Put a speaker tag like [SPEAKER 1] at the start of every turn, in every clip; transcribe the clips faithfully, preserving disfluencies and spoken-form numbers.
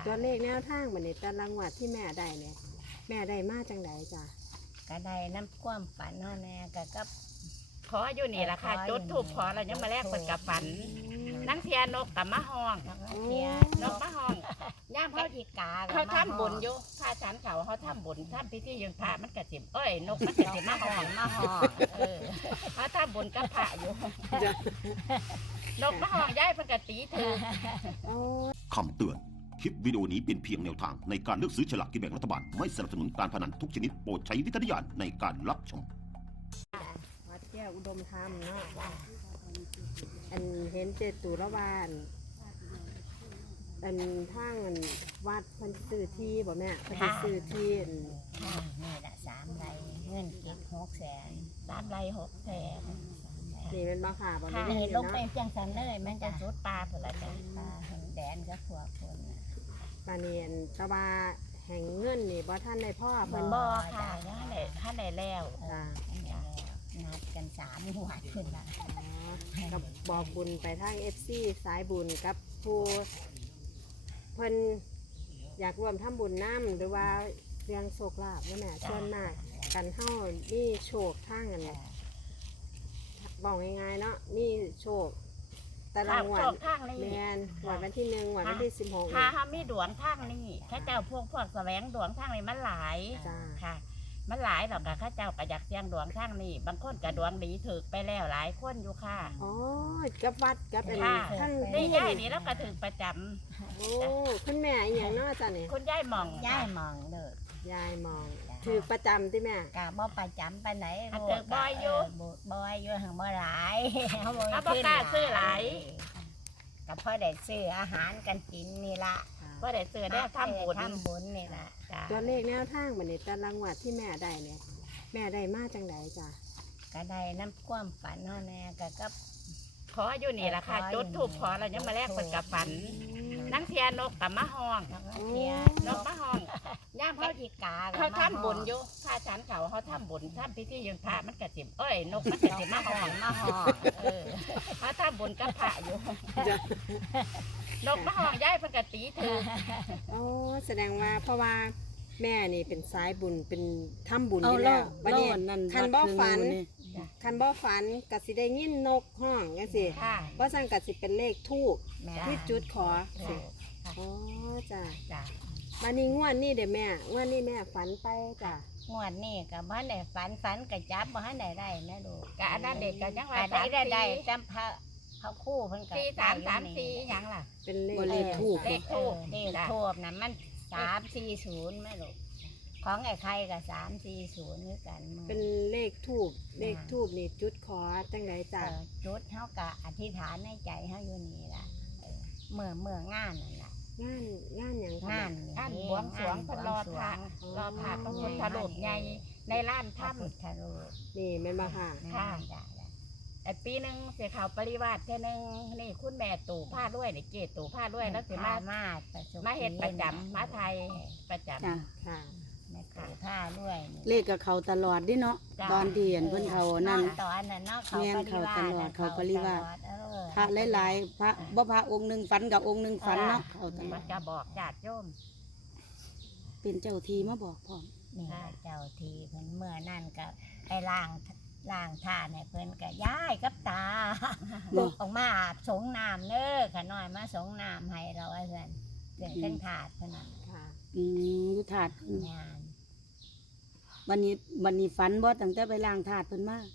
[SPEAKER 1] ตัวเลขแนวทางบัดนี้แต่ละงวดที่แม่ได้เนี่ยแม่ได้มาจังไดจ้ะ
[SPEAKER 2] ก็ได้น้ำความฝันเฮาแน่ก็กับ
[SPEAKER 3] ขออยู่นี่ล่ะค่ะจุดทูบขอแล้วยังมาแลกเพิ่นกับฝันนั่งเทียนกกับมะฮอง
[SPEAKER 2] เทีย
[SPEAKER 3] นกมะฮองย่าม
[SPEAKER 2] เขา
[SPEAKER 3] เขา
[SPEAKER 2] อีกา
[SPEAKER 3] เขาทำบุญอยู่พระฉันเขาเขาทำบุญทำพิธียังพระมันกระสิบเอ้ยนกมันกระสิบมะฮอง
[SPEAKER 2] มาหอ
[SPEAKER 3] เออเขาทำบุญกับพระอยู่นกมะฮองย้ายเพิ่นกระตีถือ
[SPEAKER 1] โอ้
[SPEAKER 4] คำเตือน คลิปวิดีโอนี้เป็นเพียงแนวทางในการเลือกซื้อฉลากกินแบ่งรัฐบาล ไม่สนับสนุนการพนันทุกชนิดโปรดใช้วิจารณญาณในการรับชม
[SPEAKER 1] วัดแก้วอุดมธรรมเนาะอันเห็นเจตุระวานอันทางอันวัดเพิ่นซื้อที่บ่แม่เพิ่นสิซื้อที่อัน
[SPEAKER 2] ค่ะนี่แหละสามไรเงินเก็บหกแสน
[SPEAKER 3] สามไรหกแสน
[SPEAKER 1] นี่เป็นบ่ค่ะบ่ได้
[SPEAKER 2] นี่
[SPEAKER 1] เห็น
[SPEAKER 2] ลง
[SPEAKER 1] เนาะ
[SPEAKER 2] ไปจังสันเลยมัน
[SPEAKER 3] จะ
[SPEAKER 2] จะ
[SPEAKER 3] สุดปลาเพิ่นละจ้ะ
[SPEAKER 2] ตาเห็นแดนก็พวกคนน่ะ
[SPEAKER 1] ปานนี้อันแตะว่าแห่งเงินนี่บ่ทันได้พ่อเพิ่น
[SPEAKER 3] บ่ค่ะยังได้ท่านได้แล้ว
[SPEAKER 1] จ้ะ
[SPEAKER 2] นัดกันสามหัวขึ้นละ
[SPEAKER 1] อ๋อกับบอกบุญไปทาง เอฟ ซี สายบุญกับผู้เพิ่นอยากรวมทำบุญน้ำหรือว่าเรื่องโชคลาภนี่แหละส่วนมากกันเฮามีโชคทางกันบอกง่ายๆเนาะมีโชคแต่ละ
[SPEAKER 3] ทาง
[SPEAKER 1] งว
[SPEAKER 3] โช
[SPEAKER 1] ด
[SPEAKER 3] คทางนี้
[SPEAKER 1] แม่นงวดวันที่หนึ่งงวดวันที่สิบหก
[SPEAKER 3] ถ้าเฮามีดวงทางนี้ข้าเจ้าพวกพวกแสวงดวงทางนี้มันหลาย
[SPEAKER 1] จ้า
[SPEAKER 3] ค่ะ มันหลายหรอกค่ะข้าเจ้าก็อยากเสี่ยงดวงทางนี้ บางคนก็ดวงดีถึกไปแล้วหลายคนอยู่ค่ะ
[SPEAKER 1] อ๋อกับวัดกับอัน
[SPEAKER 3] ค่ะ
[SPEAKER 1] ท่าน
[SPEAKER 3] นี่
[SPEAKER 1] นี่
[SPEAKER 3] ย่ายนี่แล้วก็ถึกประจำ
[SPEAKER 1] โอ้คุณแม่อหย่างเนาะจ้ะนี่
[SPEAKER 3] คุณย่ายหมอง
[SPEAKER 2] ย่ายมองเด้อย
[SPEAKER 1] ายมองถือประจำที่แม่
[SPEAKER 2] กะบ่ประจำไปไหน
[SPEAKER 3] อันเติกบอยอยู่
[SPEAKER 2] บอยอยู่หังบ่หลายเขาบ่
[SPEAKER 3] เขาบ่กล้าซื้อหลาย
[SPEAKER 2] ก็พอได้ซื้ออาหารกันกินนี่ละ
[SPEAKER 3] ก็ได้เสือได้ทำบุญ
[SPEAKER 2] ทำบุญนี่ละ
[SPEAKER 3] จ้ะ
[SPEAKER 1] ตัวเลขแนวทางบัดนี้แต่ละงวดที่แม่ได้เนี่ยแม่ได้มาจังไดจ้ะ
[SPEAKER 2] ก็ได้น้ำความฝันเฮาแน่ก็กับ
[SPEAKER 3] ขออยู่นี่ล่ะค่ะจุดทูบขอแล้วยังมาแลกเพิ่นกับฝัน นั่งเทียนกกับมะฮอง
[SPEAKER 2] แล้วก็เทีย
[SPEAKER 3] นกมะฮองย่าม
[SPEAKER 2] เขา
[SPEAKER 3] เขา
[SPEAKER 2] อีกา
[SPEAKER 3] เขาทำบุญอยู่พระฉันเขาเขาทำบุญทำพิธียังพระมันกระสิบเอ้ยนกมันกระสิบมะฮอง
[SPEAKER 2] มาหอ
[SPEAKER 3] เออเขาทำบุญกับพระอยู่ นกมะฮองย้ายเพิ่นกระตีถือ
[SPEAKER 1] โอ้แสดงว่าเพราะว่าแม่นี่เป็นสายบุญเป็นทำบุญอ
[SPEAKER 5] เอา
[SPEAKER 1] ยู่
[SPEAKER 5] แล้
[SPEAKER 1] แล้ว วบัดนี้
[SPEAKER 5] นั่น
[SPEAKER 1] คันบ่ฝัน
[SPEAKER 5] นี่
[SPEAKER 1] คันบ่ฝันก็สิได้ยินนกห้องจังซี่
[SPEAKER 3] ค่ะ
[SPEAKER 1] บ่ซั่นก็สิเป็นเลขทูป
[SPEAKER 2] แม่
[SPEAKER 1] ที่จุดขอสิ
[SPEAKER 3] ค่ะ
[SPEAKER 1] อ๋อจ้ะ
[SPEAKER 3] จ้ะ
[SPEAKER 1] บัดนี้งวดนี้เด้อแม่งวดนี้แม่ฝันไปจ้ะ
[SPEAKER 2] งวดนี้ก็บ่ได้ฝันฝันก็จับบ่ทันได้ได้แม่ดู
[SPEAKER 3] กะอันนั้นเด็กก็ยังว่า
[SPEAKER 2] ก็ได้
[SPEAKER 3] สาม
[SPEAKER 2] ได้ได้
[SPEAKER 3] สี่
[SPEAKER 2] จำพระพระคู่เพิ่นก็
[SPEAKER 3] สี่สามสามสี่หยังล่ะ
[SPEAKER 1] เป็นเลข
[SPEAKER 5] บ่เลขทูป
[SPEAKER 3] เลข
[SPEAKER 2] เออเลขทูบน่ะมันสามสี่ศูนย์แม่ลูกของไอ้ใครก็สามสี่ศูนย์คือกันมือ
[SPEAKER 1] เป็นเลขทูปเลขทูปนี่จุดขอจังได
[SPEAKER 2] เอ
[SPEAKER 1] จ้ะ
[SPEAKER 2] อจุดเฮาก็อธิษฐานในใจเฮาอยู่นี่ล่ะเออเมื่อเมื่องานนั่นล่ะ
[SPEAKER 1] งานงานหยังคะ
[SPEAKER 2] งาน
[SPEAKER 3] งานบวงสรวงเพิ่นรอพระรอพระพระพุทธรูปใหญ่ในร้าน
[SPEAKER 2] พระ
[SPEAKER 3] ถ้ำ
[SPEAKER 2] พุทธรูป
[SPEAKER 1] นี่แม่นบ่ค่ะ
[SPEAKER 3] ค่ะ
[SPEAKER 2] จ้ะจ้ะ
[SPEAKER 3] ไอ้ปีหนึ่งเสียข่าวปริวาสเท่านึงนี่คุณแม่ตู่ผ้าด้วยนี่เกศตู่ผ้าด้วยแล้วสิมา
[SPEAKER 2] มาประสบ
[SPEAKER 3] มาเห็ดประจำมาไทยประจ
[SPEAKER 5] จ้ะ
[SPEAKER 1] ค่ะ
[SPEAKER 2] แม่ตู่ผ้าด้วยนี่
[SPEAKER 5] เลขกับเขาตลอดดิเนาะตอนที่เห็นเพิ่นเขานั่น
[SPEAKER 2] ตอนนั้นเนาะเขา
[SPEAKER 5] แม่น
[SPEAKER 2] ปริวาส
[SPEAKER 5] เขาตลอดเขาปริวาส
[SPEAKER 2] เออ
[SPEAKER 5] พระหลายๆพระบ่พระองค์หนึงฝันกับองค์หนึงฝันเนาะเขาต
[SPEAKER 3] ำ
[SPEAKER 5] ล
[SPEAKER 3] มั
[SPEAKER 5] อน ด
[SPEAKER 3] จะบอกญาติโยม
[SPEAKER 5] เป็นเจ้าทีมาบอกพร้อม
[SPEAKER 2] นี่
[SPEAKER 3] ค่ะ
[SPEAKER 2] เจ้าทีเพิ่นเมื่อนั่นก็ไอ้ล่างล่างท่าเนี่ยเพิ่นก็ย้ายกับตา
[SPEAKER 5] บ่
[SPEAKER 2] ออกมาอาบสงน้ำเด้อขะน้อยมาสงน้ำให้เราไอ้เพิ่นเพิ่นเป็นถาดเพิ่นน่ะ
[SPEAKER 1] ค่ะ
[SPEAKER 5] อืมอยู่ถาด
[SPEAKER 2] งาน
[SPEAKER 5] วันนี้วันนี้ฝันบ่ตั้งแต่ไปล้างถาดเพิ่นมาก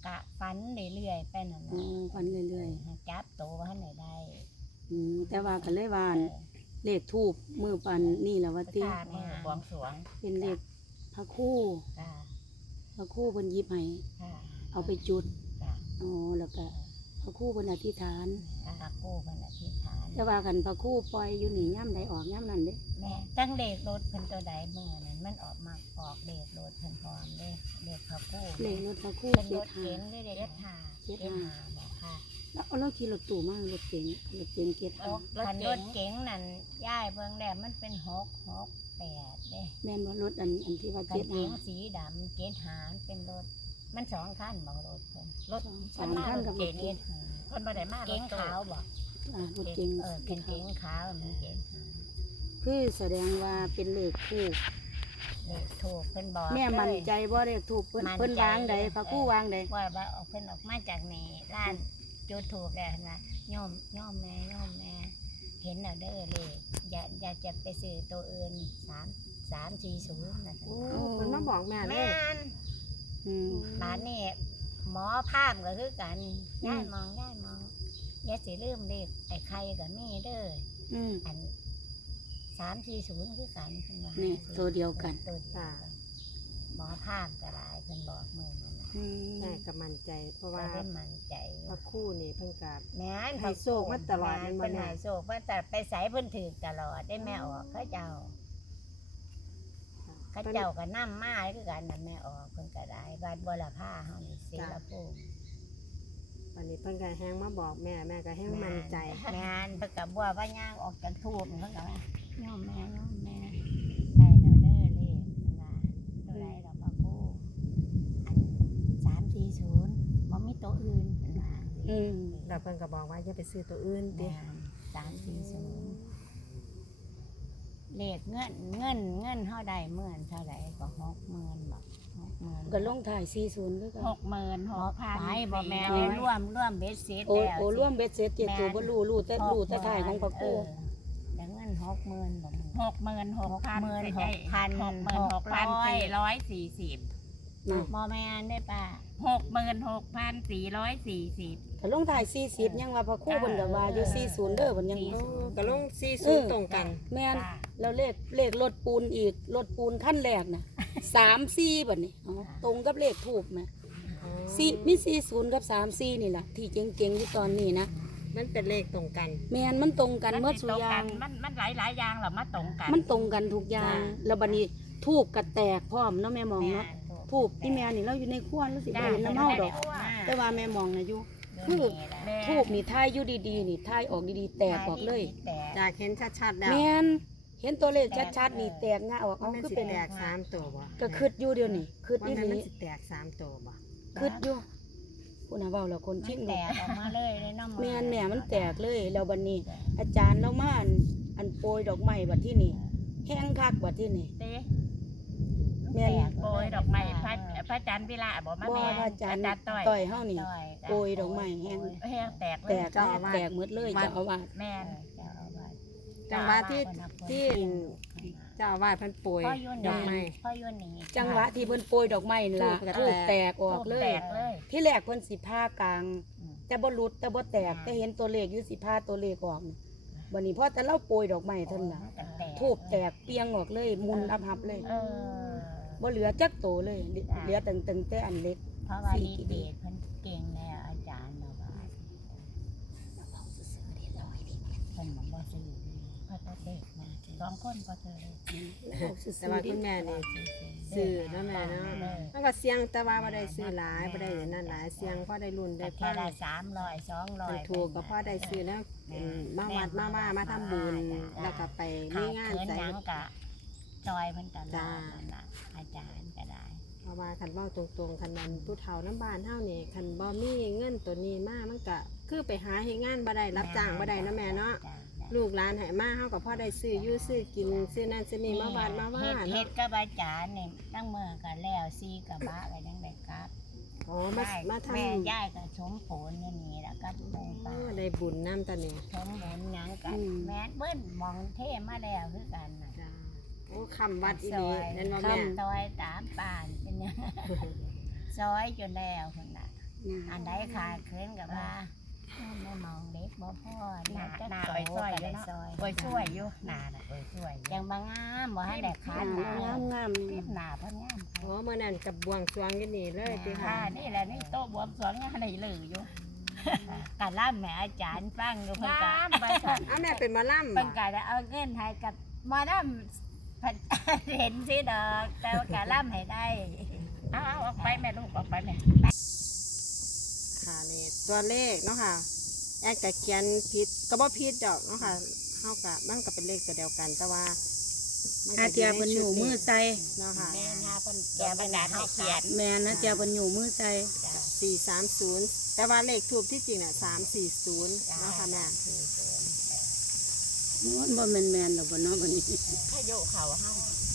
[SPEAKER 2] ะฝันเรื่อยๆไปนั่น
[SPEAKER 5] อ๋
[SPEAKER 2] น่ะ
[SPEAKER 5] อฝันเรื่อย
[SPEAKER 2] จับตัวให้ไหนได้
[SPEAKER 5] ๆอืมแต่ว่าก็เลยว่า
[SPEAKER 2] เออ
[SPEAKER 5] เลขทูบมือปันนี่แหละว่าติ
[SPEAKER 3] ค่ะมือบวงสรวง
[SPEAKER 5] เป็นเลขพระคู่
[SPEAKER 3] ค่ะ
[SPEAKER 5] พระคู่เพิ่นหยิบให้
[SPEAKER 3] ค่ะ
[SPEAKER 5] เอาไปจุด
[SPEAKER 3] ค่ะ
[SPEAKER 5] อ๋อแล้วก็พระคู่เพิ่นอธิษฐาน
[SPEAKER 2] พระคู่เพิ่นอธิษฐาน
[SPEAKER 5] แต่ว่ากันพระคู่ปล่อยอยู่นี่ย่ำใดออกย่ำนั้นเด้
[SPEAKER 2] แม่ตั้งเลขรถเพิ่นตัวใดเมื่อนั้นมันออกมาออกเลขรถเพิ่นพร้อมเด้เลขพระคู่
[SPEAKER 5] เลขรถพระคู่
[SPEAKER 2] เป็นร
[SPEAKER 5] เจ็ด
[SPEAKER 2] ถ
[SPEAKER 5] ห้า
[SPEAKER 2] เก๋งได้เลขห้า
[SPEAKER 5] เจ็ด
[SPEAKER 2] เจ็ด
[SPEAKER 5] ห้า
[SPEAKER 2] ห้าบอกค่ะ
[SPEAKER 5] แล้วเอาเราขี่รถตู้มารถเก๋งรถเก๋งเจ็ดห้า
[SPEAKER 2] คันรถเก๋งนั่นย้ายเบิ่งแล้วมันเป็นหกหกแปดเด้
[SPEAKER 5] แม่นว่ารถอันอันที่ว่า
[SPEAKER 2] คั
[SPEAKER 5] เจ็
[SPEAKER 2] น
[SPEAKER 5] ด
[SPEAKER 2] เก๋
[SPEAKER 5] ห้าง
[SPEAKER 2] สีดำเจ็ดหารเป็นรถมันสองคันบอกรถเพิ่น
[SPEAKER 3] รถ
[SPEAKER 5] สองท่านกับร
[SPEAKER 3] เก๋
[SPEAKER 5] ถ
[SPEAKER 3] ง
[SPEAKER 5] เก๋ง
[SPEAKER 3] คนบ่ได้มาร
[SPEAKER 2] เก๋
[SPEAKER 3] ถ
[SPEAKER 2] ง
[SPEAKER 3] ตู้
[SPEAKER 2] ขาวบอก
[SPEAKER 5] อ่ารถเก๋ง
[SPEAKER 2] เออเป็นเก๋งขาวมันเก๋งหา
[SPEAKER 5] คือแสดงว่าเป็นเลขทูป
[SPEAKER 2] เลขถูกเพิ่นบอก
[SPEAKER 5] แม่มั่น
[SPEAKER 2] เลย
[SPEAKER 5] ใจบ่เลขทูปเพิ่น
[SPEAKER 2] มั่นใจ
[SPEAKER 5] เพิ่นวางใดพระครู่วางใด
[SPEAKER 2] ว่าว่าเอาเพิ่นออกมาจากนี่ร้านจุดถูกแล้วเห็นว่าโยมโยมแม่โยมแม่เห็นแล้วเด้อเลยอย่าอย่าจะไปซื้อตัวอื่นสามสามสี่ศูนย์นะ
[SPEAKER 1] โอ้เพิ่นมาบอกแม่เล
[SPEAKER 2] แม่
[SPEAKER 1] ย
[SPEAKER 2] น
[SPEAKER 5] อืม
[SPEAKER 2] บ้านนี่หมอภาพก็คือกันย่ายมองย่ายมองอย่าสิลืมเลขไอ้ไข่กับแม่เด้อ
[SPEAKER 5] อืม
[SPEAKER 2] อันสามสี่ศูนย์คือกันเพิ่นว่า
[SPEAKER 5] นี่ตัวเดียวกัน
[SPEAKER 2] ตัวเดียวกันหมอภาพก็หลายเพิ่นบอกมือนั่นน่ะ
[SPEAKER 5] อืม
[SPEAKER 1] แม่ก็มั่นใจ เพราะ
[SPEAKER 2] ก็
[SPEAKER 1] ว่า
[SPEAKER 2] ได้มั่นใจ
[SPEAKER 1] พระครู่นี่เพิ่นกับ
[SPEAKER 2] แม่น
[SPEAKER 1] ให้โชคมาตลอด
[SPEAKER 2] แม่น
[SPEAKER 1] แม่นบ่
[SPEAKER 2] เพิ่น
[SPEAKER 1] แม่
[SPEAKER 2] ให้โชคเพิ่นแต่ไปใส่เพิ่นถือตลอดได้แม่ออกเขาเจ้าเขาเจ้าก็นำมาคือกันนั่นแม่ออกเพิ่นก็ได้วัดบัวละผ้าเฮานี่ศิลภูมิ
[SPEAKER 1] วันนี้เพิ่นก็แฮงมาบอกแม่แม่ก็แฮงมั่นใจ
[SPEAKER 2] แม่นเพิ่นก็บัวว่าย่างออกจากทูบเพิ่นก็ว่าโยมแม่โยมแม่ได้แล้วเด้อเลขเพิ่นว่าตัวใดดอกบ่กูอันสามสี่ศูนย์บ่มีตัวอื่นเพิ่นว่า
[SPEAKER 5] อืม
[SPEAKER 1] แล้วเพิ่นก็บอกว่าอย่าไปซื้อตัวอื่นติ
[SPEAKER 2] แม่นสามสี่ศูนย์เลขเงินเงินเงินเท่าใดหมื่นเท่าใดก็หกหมื่นบอกหกหมื่น
[SPEAKER 5] ก็ลงถ่ายสี่สิบคือกัน
[SPEAKER 3] หกหมื่นหกพัน
[SPEAKER 2] ไปบ่แม่
[SPEAKER 3] สี่
[SPEAKER 2] ได้
[SPEAKER 3] ร้อย
[SPEAKER 2] ร่วมร่วมเบ็ดเสร็จ
[SPEAKER 5] โอ้
[SPEAKER 2] แล้ว
[SPEAKER 5] โอ้ร่วมเบ็ดเสร็จเจ็ดตัวบ่รู้รู้แต่รู้แต่ถ่ายของพระครู่
[SPEAKER 2] เออแล้วเงินหกหมื่นบ่มึง
[SPEAKER 3] หกหมื่นหกพัน
[SPEAKER 2] หกหมื่น
[SPEAKER 3] ได้
[SPEAKER 2] หกพัน
[SPEAKER 3] หกหมื่นหกพัน
[SPEAKER 2] หกร้อย
[SPEAKER 3] สี่ร้อยสี่สิบ
[SPEAKER 5] นะ
[SPEAKER 2] บ่แม่นได้ป่ะ
[SPEAKER 3] หกหมื่นหกพันสี่ร้อยสี่สิบ
[SPEAKER 5] ถ้าลงถ่ายสี่สิบยังว่าพระครู่เพิ่นก็ว่าอยู่สี่สิบเด้อเพิ่นยัง
[SPEAKER 1] โอ้ก็ลง
[SPEAKER 5] เอ
[SPEAKER 1] สี่สิบ
[SPEAKER 5] อ
[SPEAKER 1] ตรงกัน
[SPEAKER 5] แม่น
[SPEAKER 3] จ้า
[SPEAKER 5] แล้วเลขเลขรถปูนอีกรถปูนขั้นแรกน่ะสามสี่บัดนี้อ๋อตรงกับเลขทูบแม่สี่มีสี่ศูนย์กับสามสี่นี่ล่ะที่เจ๋งๆอยู่ตอนนี้นะ
[SPEAKER 1] มันเป็นเลขตรงกัน
[SPEAKER 5] แม่นมันตรงกันเมื่อสุ
[SPEAKER 3] ตรง
[SPEAKER 5] อยา
[SPEAKER 3] กั
[SPEAKER 5] ง
[SPEAKER 3] นมันมันหลายหลายๆอย่างเหรอมาตรงกัน
[SPEAKER 5] มันตรงกันทุกอย่าง
[SPEAKER 1] จ้า
[SPEAKER 5] แล้วบัดนี้ทูบกระแตกพร้อมเนาะแม่มอง
[SPEAKER 2] แม่
[SPEAKER 5] เนาะ
[SPEAKER 2] น
[SPEAKER 5] ทูบที่แม่นี่เราอยู่ในครัวรู้สิ
[SPEAKER 3] จ้า
[SPEAKER 5] บ่เห็นน้ำเมาดอก
[SPEAKER 3] จ้า
[SPEAKER 5] แต่ว่าแม่มองนะอยู่
[SPEAKER 2] คื
[SPEAKER 5] คือ อ
[SPEAKER 3] แม่
[SPEAKER 5] ทูบนี่ทายอยู่ดีๆนี่ทายออกดีๆแตกออกเลย
[SPEAKER 2] แตก
[SPEAKER 1] จากเห็นชัดๆแล้ว
[SPEAKER 5] แม่นเห็นตัวเลขชัดๆนี่แตกงาออก
[SPEAKER 1] ว่า
[SPEAKER 5] เอา
[SPEAKER 1] มัน
[SPEAKER 5] คือ
[SPEAKER 1] สิ
[SPEAKER 5] เป็น
[SPEAKER 1] แตกสามตัวบ่
[SPEAKER 5] ก็คิดอยู่เดียวนี่คิด
[SPEAKER 1] ว่า
[SPEAKER 5] อี
[SPEAKER 1] มัน
[SPEAKER 5] ห
[SPEAKER 1] มัน
[SPEAKER 5] ลี
[SPEAKER 1] สิแตกสามตัวบ่
[SPEAKER 5] คิดอยู่คุณน่ะเว้าแล้วคน
[SPEAKER 2] มัน
[SPEAKER 5] ชิง
[SPEAKER 2] แต
[SPEAKER 5] เลย
[SPEAKER 2] กออกมาเลยเลยเนาะ
[SPEAKER 5] แม่นแม่มันแตกเลยแล้วบัดนี้ อาจารย์เรามาอันอันโปรยดอกไม้บัดที่นี่แห้งคักบัดที่นี่
[SPEAKER 3] เต้
[SPEAKER 5] แม่น
[SPEAKER 3] โปรยดอกไม้พระพระจันทร์วิลาบอกมา
[SPEAKER 5] บ่
[SPEAKER 3] แม่
[SPEAKER 5] ว่าอาจารย์
[SPEAKER 3] อาจารย์ต้อย
[SPEAKER 5] ต่อยเฮานี่
[SPEAKER 2] ต้อย
[SPEAKER 5] โปรยดอกไม้แห้ง
[SPEAKER 3] แห้งแตกเล
[SPEAKER 5] แต
[SPEAKER 3] ย
[SPEAKER 5] กแตกหมดเลยเจ้าอาวาส
[SPEAKER 3] แม่น
[SPEAKER 1] จังหวะที่ที่เจ้าอาวาสเพิ่นป่วย
[SPEAKER 2] พ่อยุ่น
[SPEAKER 1] ดอกไม้
[SPEAKER 2] พ่อยุ่นนี่
[SPEAKER 5] จังหวะที่เพิ่นโปรยดอกไม้นี่ล่ะ
[SPEAKER 1] ทูบก็
[SPEAKER 5] ทูบ
[SPEAKER 1] แตก
[SPEAKER 5] แตกออกเล
[SPEAKER 3] แต
[SPEAKER 5] ย
[SPEAKER 3] กเลย
[SPEAKER 5] ที่แรกเพิ่นสิพากลาง
[SPEAKER 2] อืม
[SPEAKER 5] แต่บ่หลุดแต่บ่แตกแต่เห็นตัวเลขอยู่สิพาตัวเลขออกนี่บัดนี้พอแต่เราโปรยดอกไม้เท่านั้นล่ะทูบแตกเปียงออกเลยมุนอับหับเลย
[SPEAKER 2] เออ
[SPEAKER 5] บ่เหลือจักโตเลยเหลือแต่แต่แต่อันเล็ก
[SPEAKER 2] เพราะว่าดีเดทเพิ่นเก่งแล้วอาจารย์บอกว่าเพิ่นบอกว่าซื้อเพราะตัวเด็กมาสองคนก็ซื้อ
[SPEAKER 1] แต่ว่าคุณแม่นี่ซื้อเนาะแม่เนาะมันก็เสียงแต่ว่าบ่ได้ซื้อหลายบ่ได้นั่นหลายเสียงพอได้รุ่นได้
[SPEAKER 2] แต่
[SPEAKER 1] ฟั
[SPEAKER 2] แค่
[SPEAKER 1] ง
[SPEAKER 2] ละสามร้อยสองร้อย
[SPEAKER 1] มันถูกก็พอได้ซื้อแล้วอืมมาวัดมาว่ามาทำบุญแล้วก็ไปมี
[SPEAKER 2] มี
[SPEAKER 1] งาน
[SPEAKER 2] เขิน
[SPEAKER 1] ใส่
[SPEAKER 2] หยังกะจอยเพิ่นตลอ
[SPEAKER 1] จ้า
[SPEAKER 2] ดนั่นล่ะอาจารย์ก็ได้
[SPEAKER 1] เพราะว่าคันเว้าตรงๆคันนั้นผู้เฒ่าน้ำบ้านเฮานี่คันบ่มีเงินตัวนี้มามันก็คือไปหาเฮ็ดงานบ่ได้รับจ้างบ่ได้เนาะแม่เนาะ
[SPEAKER 2] จ้า
[SPEAKER 1] ลูกหลานให้มาเฮาก็พอได้ซื้ออยู่ซื้อกินซื้อนั่นซื้อนี่มาวัดมาว่า
[SPEAKER 2] เฮ็ดเฮ็
[SPEAKER 1] เนาะ
[SPEAKER 2] ดกับอาจารย์นี่ตั้งมือก็แล้วซีกับบะก็ยังได้กลับ
[SPEAKER 1] อ๋อมามาทำ
[SPEAKER 2] แม่ย่ายก็สมผลอยู่นี่แล้วก็ปู
[SPEAKER 1] อ๋
[SPEAKER 2] ปลา
[SPEAKER 1] อได้บุญน้ำตานี่
[SPEAKER 2] สมผลหยังกันแม่นเบิ้นมองเทมาแล้วคือกันน่ะ
[SPEAKER 1] จ้าโอ้คำวัดอีหลีนั่นว่าแม่
[SPEAKER 2] ซอยตามป่านเป็นหยังซอยจนแล้วคนน่ะอันใดขาดเคินกับว่าไม่มองเด็กบ่พ่อ
[SPEAKER 3] หน้า
[SPEAKER 2] จะ
[SPEAKER 3] หน้า
[SPEAKER 2] โต
[SPEAKER 3] อ้อยช่วย
[SPEAKER 2] ก็
[SPEAKER 3] อยู่
[SPEAKER 2] ได้
[SPEAKER 3] เนาะ
[SPEAKER 2] ซอย
[SPEAKER 3] อ้อยช่วยอยู่หน้าน่ะอ้อยช่วยอยู่
[SPEAKER 2] ยังบางงามบ่ให้ได้ขาดห
[SPEAKER 5] งา
[SPEAKER 2] น้าม
[SPEAKER 5] งาม
[SPEAKER 2] รีบหน้าเพิ่นงาม
[SPEAKER 1] อ๋อเมื่อนั้นกับบวงสรวงกันนี่เลยติ
[SPEAKER 3] ค่ะ
[SPEAKER 1] ค่ะ
[SPEAKER 3] นี่แหละนี่โต๊ะบวมสรวงงานไหนเหลืออยู่
[SPEAKER 2] กะล่ำแม่อาจารย์ฟังอยู่เพิ่น
[SPEAKER 3] งาก
[SPEAKER 2] ะ
[SPEAKER 3] มไปค่ะ
[SPEAKER 1] อ้าวแม่เป็นหมาล่ำ
[SPEAKER 2] เพิ่
[SPEAKER 1] บ่
[SPEAKER 2] นกะได้เอาเงินให้กับหมอดำเพิ่น เห็นสิดอกแต่ว่ากะล่ำให้ได้
[SPEAKER 3] เอาเอาออกไปแม่ลูกออกไปแม่
[SPEAKER 1] ค่ะนี่ตัวเลขเนาะค่ะแอดกับเขียนผิดก็บ่ผิดดอกเนาะค่ะเฮากับมันก็เป็นเลขตัวเดียวกัน แต่ว่ามัน
[SPEAKER 5] อาเทียเพิ่นอยู่มือใส่
[SPEAKER 1] เนาะค่ะ
[SPEAKER 2] แม่นหาเพิ่น
[SPEAKER 3] แกบันดาลให้เขียน
[SPEAKER 5] แม่นะเทียเพิ่นอยู่มือใส่
[SPEAKER 1] สี่สามศูนย์แต่ว่าเลขทูบที่จริงน่ะสามสี่ศูนย์เนาะค่ะแม่
[SPEAKER 5] มันบ่แม่นๆดอกบ่เนาะบัดนี้
[SPEAKER 3] ถ้าโยกเขาเฮา